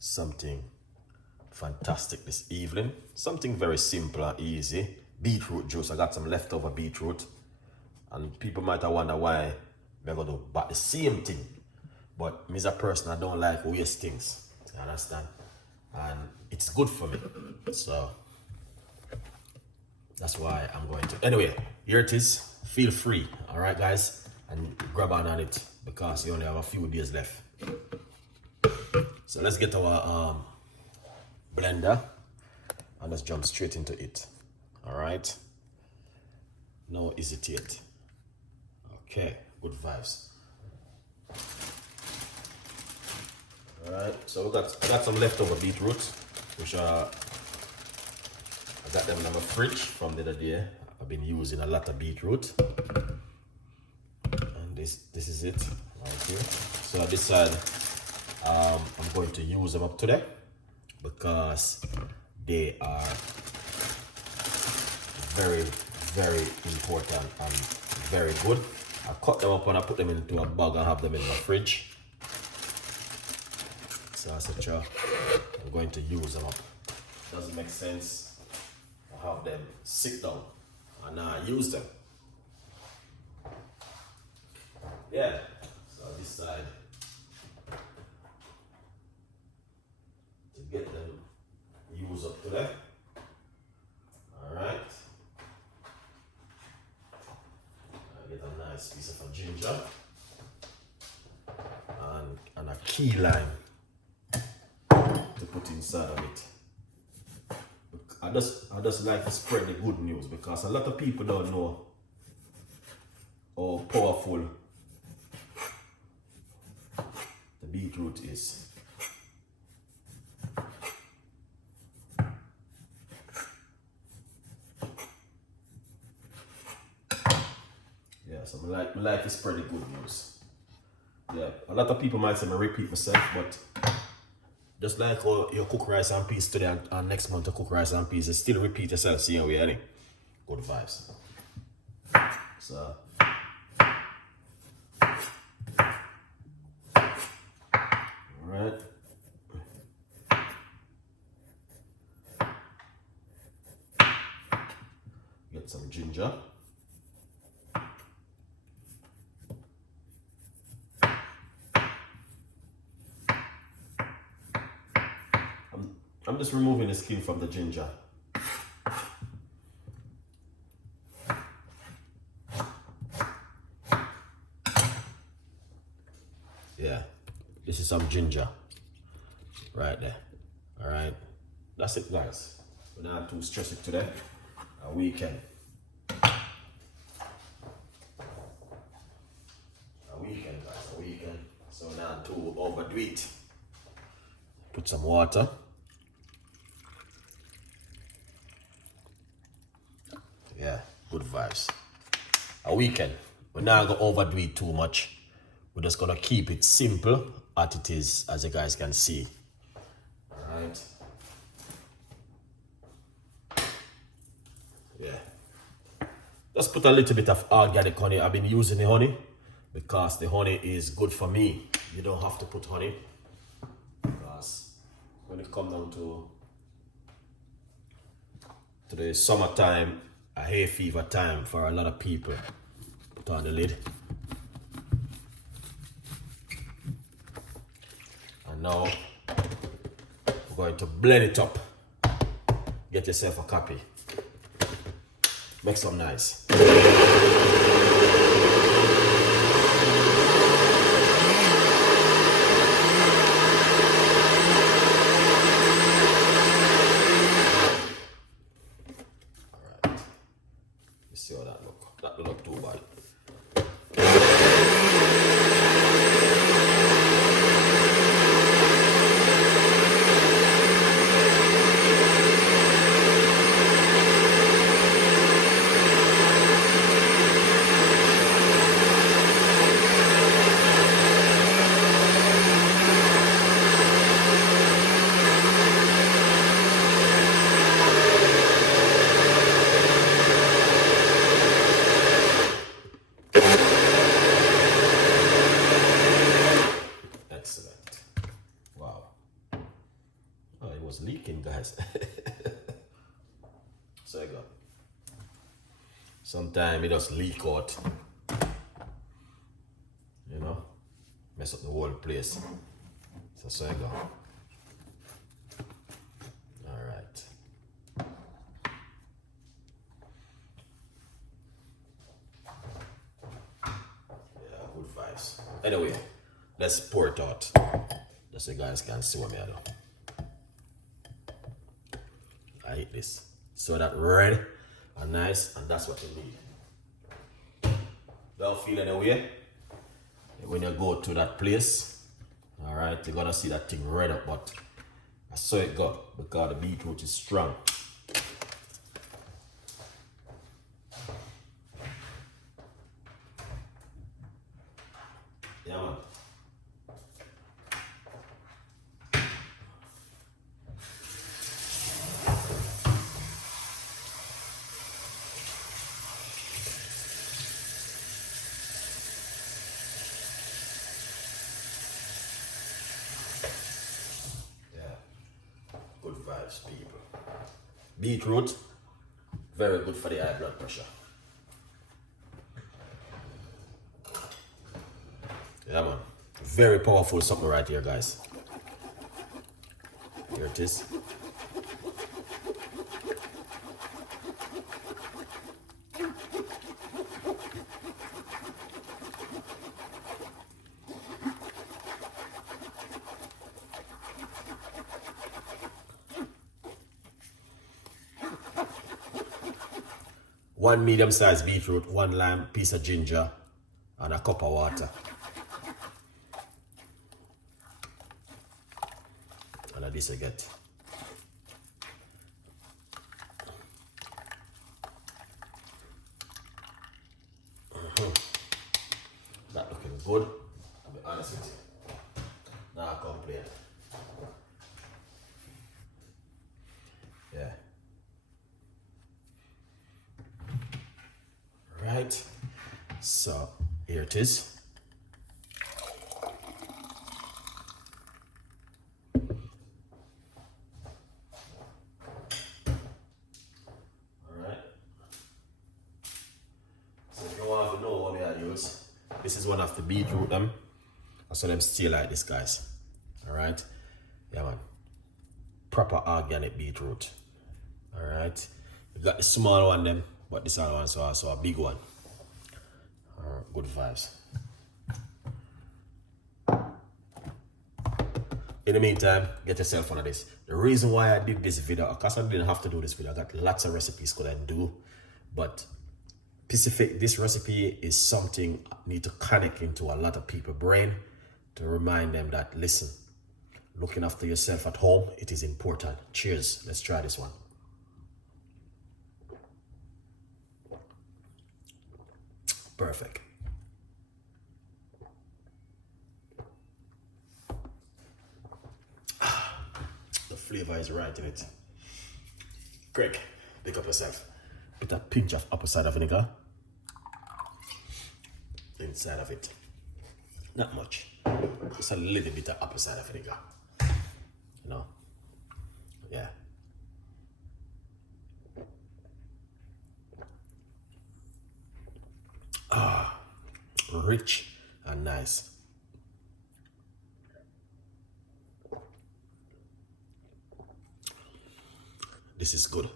something fantastic this evening. Something very simple and easy. Beetroot juice. I got some leftover beetroot. And people might have wonder why we're going to do but the same thing. But me as a person, I don't like waste things. You understand? And it's good for me. So that's why I'm going to. Anyway, here it is. Feel free. All right, guys? And grab on it because you only have a few days left. So let's get our blender and let's jump straight into it. All right? No hesitate. Okay, good vibes. All right, so I got some leftover beetroot, which I got them in my fridge from the other day. I've been using a lot of beetroot, and this is it right here. So I decided I'm going to use them up today because they are very, very important and very good. I cut them up and I put them into a bag and have them in my fridge. So I said, sure, I'm going to use them up. Doesn't make sense to have them sit down and I use them. Yeah, so I decided to get them used up today. Alright. I get a nice piece of ginger and a key lime to put inside of it. I just like to spread the good news because a lot of people don't know how powerful the beetroot is. Yeah, so I like to spread the good news. Yeah, a lot of people might say I repeat myself, but just like how you cook rice and peas today and next month you cook rice and peas, you still repeat yourself, see how we are. Good vibes. So alright. Get some ginger. I'm just removing the skin from the ginger. Yeah, this is some ginger right there. All right, that's it, guys. We're not too stressed today. A weekend. A weekend, guys. A weekend. So not too overdo it. Put some water. Yeah, good vibes. A weekend. We're not gonna overdo it too much. We're just gonna keep it simple as it is, as you guys can see. Alright. Yeah. Just put a little bit of organic honey. I've been using the honey because the honey is good for me. You don't have to put honey because when it comes down to the summertime, a hay fever time for a lot of people. Put on the lid. And now we're going to blend it up. Get yourself a copy. Make some nice. See how that look. That don't look too bad. was leaking, guys. So I go. Sometimes it just leak out. You know? Mess up the whole place. So I go. Alright. Yeah, good vibes. Anyway, let's pour it out. Just so you guys can see what I do. I hate this. So that red and nice, and that's what you need. Don't feel any way when you go to that place. Alright, you're gonna see that thing red up, but I saw it go because the beetroot is strong. Yeah, man. Good vibes, people. Beetroot, very good for the high blood pressure. Yeah, man. Very powerful something right here, guys. Here it is. One medium-sized beetroot, one lime, piece of ginger, and a cup of water. And this I get. That looking good. I'll be honest with you. Nah, complain. Yeah. Right. So here it is. This is one of the beetroot them. I saw them stay like this, guys. Alright? Yeah, man. Proper organic beetroot. Alright? You got the small one them, but this other one so also a big one. Good vibes. In the meantime, get yourself one of this. The reason why I did this video, because I didn't have to do this video, I got lots of recipes could I do, but this recipe is something I need to connect into a lot of people's brain to remind them that, listen, looking after yourself at home, it is important. Cheers. Let's try this one. Perfect. The flavor is right in it. Craig, pick up yourself. Put a pinch of apple cider vinegar inside of it. Not much. Just a little bit of apple cider vinegar. You know? Yeah. Rich and nice. This is good.